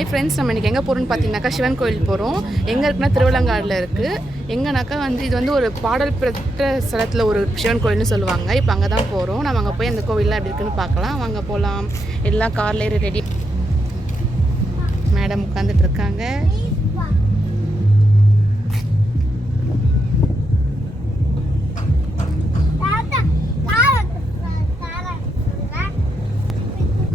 Hi friends, நம்ம இன்றைக்கி எங்கே போகிறோம்னு பார்த்தீங்கன்னாக்கா சிவன் கோயில் போகிறோம். எங்கே இருக்குன்னா திருவள்ளங்காடில் இருக்குது. எங்கேனாக்கா இது ஒரு பாடல் பெற்ற ஸ்தலத்தில் ஒரு சிவன் கோயில்னு சொல்லுவாங்க. இப்போ அங்கே தான் போகிறோம். நம்ம அங்கே போய் அந்த கோவிலில் எப்படி இருக்குன்னு பார்க்கலாம். வாங்க போகலாம். எல்லாம் காரில் ரெடி. மேடம் உட்காந்துட்டு இருக்காங்க.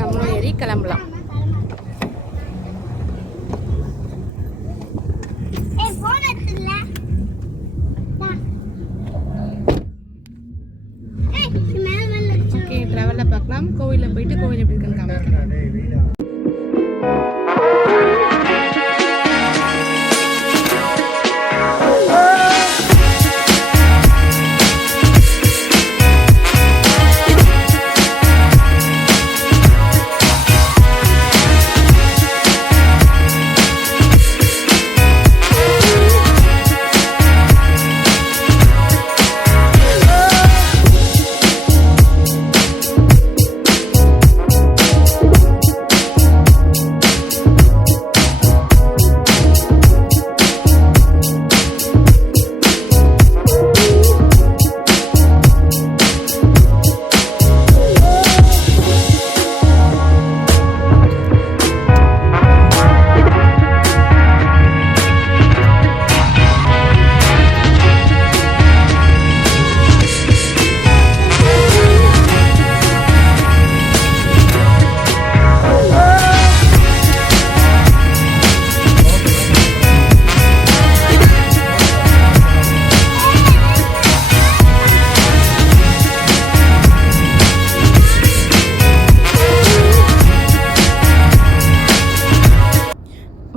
நம்மளும் ஏறி கிளம்பலாம். ஓகே, ட்ராவலில் பார்க்கலாம். கோவிலில் போயிட்டு கோவில் எப்படி இருக்குன்னு காமிக்கிறேன்.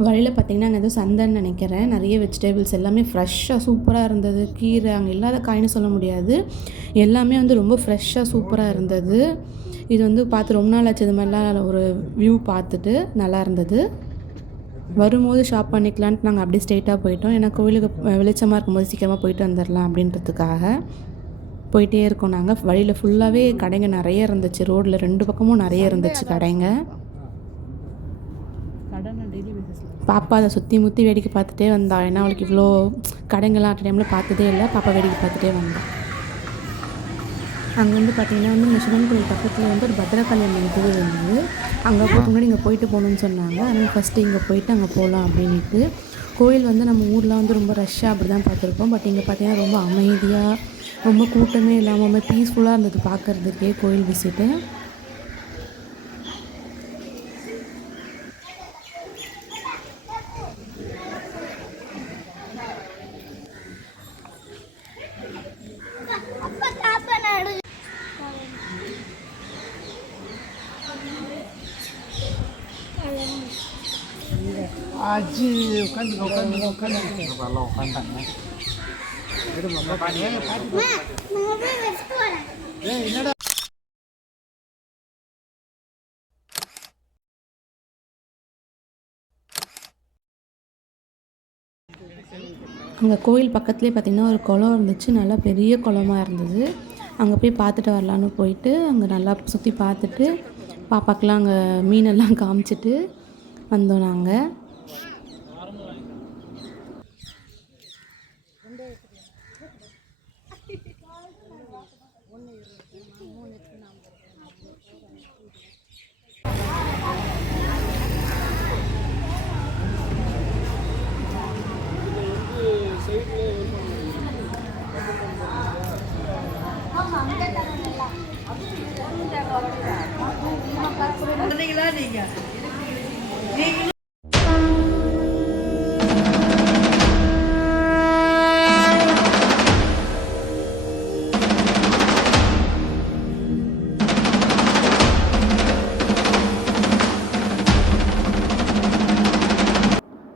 வழியில் பார்த்திங்கன்னா அங்கே எதுவும் சந்தைன்னு நினைக்கிறேன். நிறைய வெஜிடபிள்ஸ் எல்லாமே ஃப்ரெஷ்ஷாக சூப்பராக இருந்தது. கீரை அங்கே இல்லாத காய்னு சொல்ல முடியாது, எல்லாமே ரொம்ப ஃப்ரெஷ்ஷாக சூப்பராக இருந்தது. இது பார்த்து ரொம்ப நாள் ஆச்சு இது மாதிரிலாம் ஒரு வியூ பார்த்துட்டு நல்லா இருந்தது. வரும்போது ஷாப் பண்ணிக்கலான்ட்டு நாங்கள் அப்படியே ஸ்ட்ரெயிட்டாக போயிட்டோம். ஏன்னா கோவிலுக்கு வெளிச்சமாக இருக்கும்போது சீக்கிரமாக போயிட்டு வந்துடலாம் அப்படின்றதுக்காக போயிட்டே இருக்கோம். நாங்கள் வழியில் ஃபுல்லாகவே கடைங்க நிறைய இருந்துச்சு. ரோட்டில் 2 பக்கமும் நிறைய இருந்துச்சு கடைங்க. பாப்பா அதை சுற்றி முற்றி வேடிக்கை பார்த்துட்டே வந்தா. ஏன்னா அவளுக்கு இவ்வளோ கடைங்கள்லாம் அட் டைமில் பார்த்ததே இல்லை. பாப்பா வேடிக்கை பார்த்துட்டே வந்தான். அங்கே பார்த்திங்கன்னா சிவன் கோயில் பக்கத்தில் ஒரு பத்திரகாளி அம்மன் கோவில் இருந்தது. அங்கே போய் முன்னாடி இங்கே போயிட்டு போகணுன்னு சொன்னாங்க. அதனால் ஃபஸ்ட்டு இங்கே போயிட்டு அங்கே போகலாம் அப்படின்ட்டு. கோயில் நம்ம ஊரில் ரொம்ப ரஷ்ஷாக அப்படி தான் பார்த்துருப்போம். பட் இங்கே பார்த்திங்கன்னா ரொம்ப அமைதியாக, ரொம்ப கூட்டமே இல்லாமல் பீஸ்ஃபுல்லாக இருந்தது பார்க்குறதுக்கே கோயில் visit. Aji ukan kalau kandangnya. Itu mama pakai. அங்கே கோயில் பக்கத்துலேயே பார்த்திங்கன்னா ஒரு குளம் இருந்துச்சு. நல்லா பெரிய குளமாக இருந்தது. அங்கே போய் பார்த்துட்டு வரலான்னு போயிட்டு அங்கே நல்லா சுற்றி பார்த்துட்டு பாப்பாக்கெலாம் அங்கே மீனெல்லாம் காமிச்சிட்டு வந்தோம் நாங்கள்.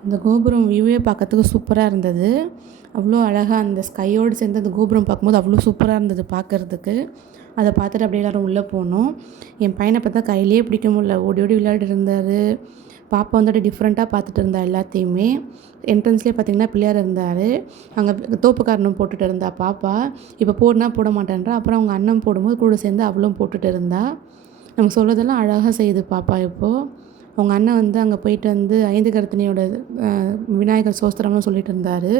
இந்த கோபுரம் வியூவே பார்க்கறதுக்கு சூப்பராக இருந்தது. அவ்வளோ அழகாக அந்த ஸ்கையோடு சேர்ந்து அந்த கோபுரம் பார்க்கும்போது அவ்வளோ சூப்பராக இருந்தது பார்க்குறதுக்கு. அதை பார்த்துட்டு அப்படியே எல்லோரும் உள்ளே போனோம். என் பையனை பார்த்தா கையிலே பிடிக்க முடியல, ஓடி ஓடி விளையாடிட்டு இருந்தார். பாப்பா டிஃப்ரெண்ட்டாக பார்த்துட்டு இருந்தா எல்லாத்தையுமே. என்ட்ரன்ஸ்லேயே பார்த்திங்கன்னா பிள்ளையார் இருந்தார். அங்கே தோப்புக்காரனும் போட்டுட்டு இருந்தா பாப்பா. இப்போ போடுனா போட மாட்டேன்றா. அப்புறம் அவங்க அண்ணன் போடும்போது கூட சேர்ந்து அவளும் போட்டுட்டு இருந்தா. நம்ம சொல்கிறதெல்லாம் அழகாக செய்யுது பாப்பா இப்போது. அவங்க அண்ணன் வந்து அங்கே போயிட்டு வந்து ஐந்து கருத்தனையோட விநாயகர் சோஸ்திரம்னு சொல்லிட்டு இருந்தார்.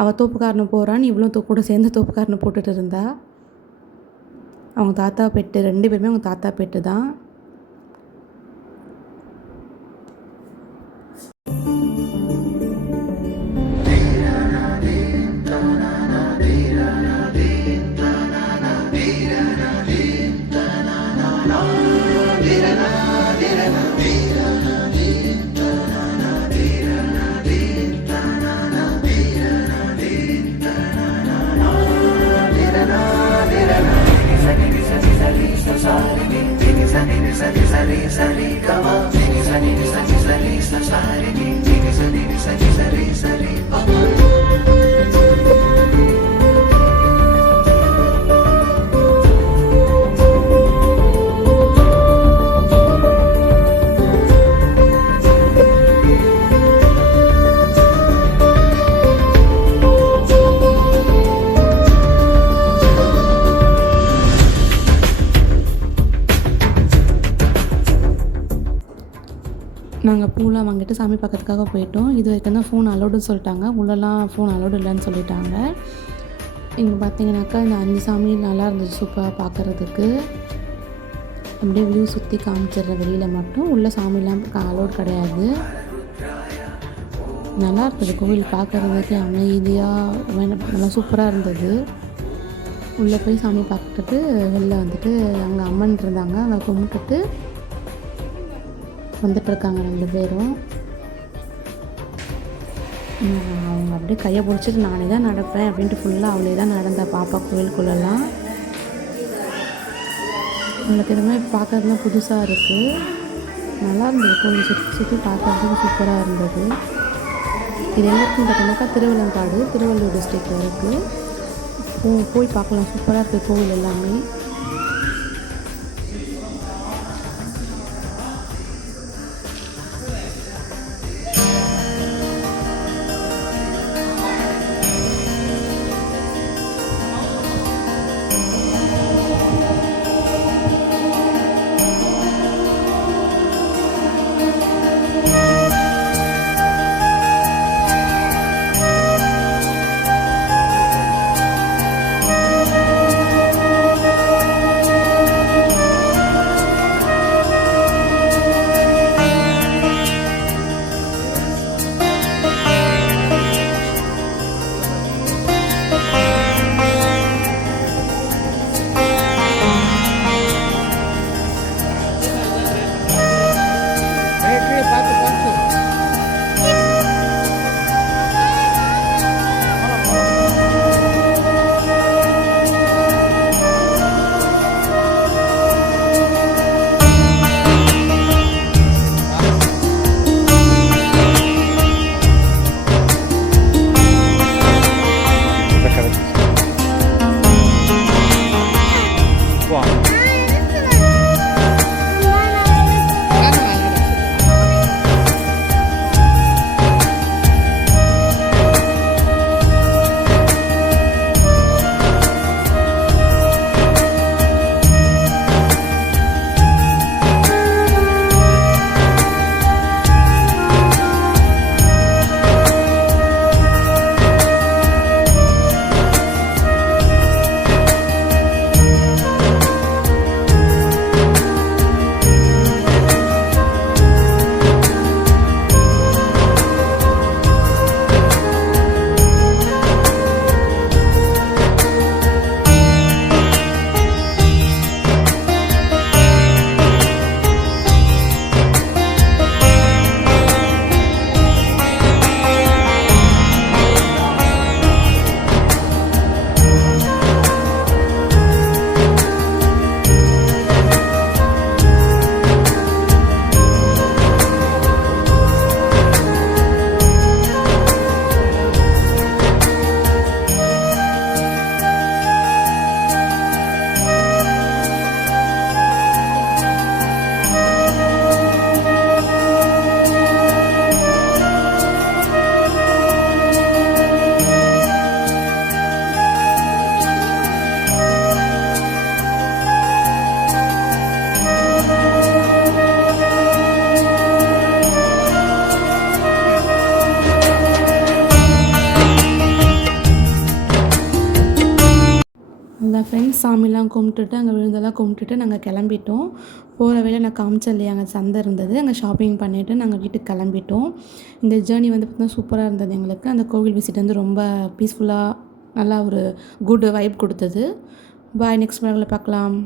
அவள் தோப்புக்காரனை போகிறான்னு இவ்வளோ கூட சேர்ந்து தோப்புக்காரனை போட்டுட்டு இருந்தா. அவங்க தாத்தா பெட்டு, 2 பேருமே அவங்க தாத்தா பெட்டு தான். நாங்கள் பூலாம் வாங்கிட்டு சாமி பார்க்கறதுக்காக போயிட்டோம். இது வரைக்கும் தான் ஃபோன் அலோடுன்னு சொல்லிட்டாங்க. உள்ளெல்லாம் ஃபோன் அலோடு இல்லைன்னு சொல்லிட்டாங்க. இங்கே பார்த்தீங்கன்னாக்கா இந்த 5 சாமி நல்லா இருந்துச்சு சூப்பராக பார்க்குறதுக்கு. அப்படியே வியூ சுற்றி காமிச்சிடுற வெளியில் மட்டும், உள்ள சாமிலாம் அலோடு கிடையாது. நல்லா இருந்தது கோவில் பார்க்குறதுக்கு, அமைதியாக நல்லா சூப்பராக இருந்தது. உள்ளே போய் சாமி பார்த்துட்டு வெளில வந்துட்டு அங்கே அம்மன் இருந்தாங்க, அங்கே கும்பிட்டுட்டு வந்துட்டுருக்காங்க 2 பேரும். அவங்க அப்படியே கையை பிடிச்சிட்டு நானே தான் நடப்பேன் அப்படின்ட்டு ஃபுல்லாக அவளே தான் நடந்தா பாப்பா கோயிலுக்குள்ளெல்லாம். உங்களுக்கு எதுவுமே பார்க்குறதுலாம் புதுசாக இருக்குது. நல்லா இருந்தது கோயில் சுற்றி சுற்றி பார்க்குறதுக்கு சூப்பராக இருந்தது. இது எல்லாருக்கும் பார்த்தீங்கன்னாக்கா திருவள்ளங்காடு, திருவள்ளூர் டிஸ்ட்ரிக்டில் இருக்குது. போய் பார்க்கலாம், சூப்பராக இருக்குது கோவில் எல்லாமே. அவ்வளோதான் ஃப்ரெண்ட்ஸ், சாமிலாம் கும்பிட்டுட்டு அங்கே விழுந்தெல்லாம் கும்பிட்டுட்டு நாங்கள் கிளம்பிட்டோம். போகிற வழியில நான் காமிச்சேன் இல்லையா, அங்கே சந்தை இருந்தது. அங்கே ஷாப்பிங் பண்ணிவிட்டு நாங்கள் வீட்டுக்கு கிளம்பிட்டோம். இந்த ஜேர்னி வந்து பார்த்திங்கன்னா சூப்பராக இருந்தது எங்களுக்கு. அந்த கோவில் விசிட் வந்து ரொம்ப பீஸ்ஃபுல்லாக நல்லா ஒரு குட் வைப் கொடுத்தது. பாய், நெக்ஸ்ட் vlogல பார்க்கலாம்.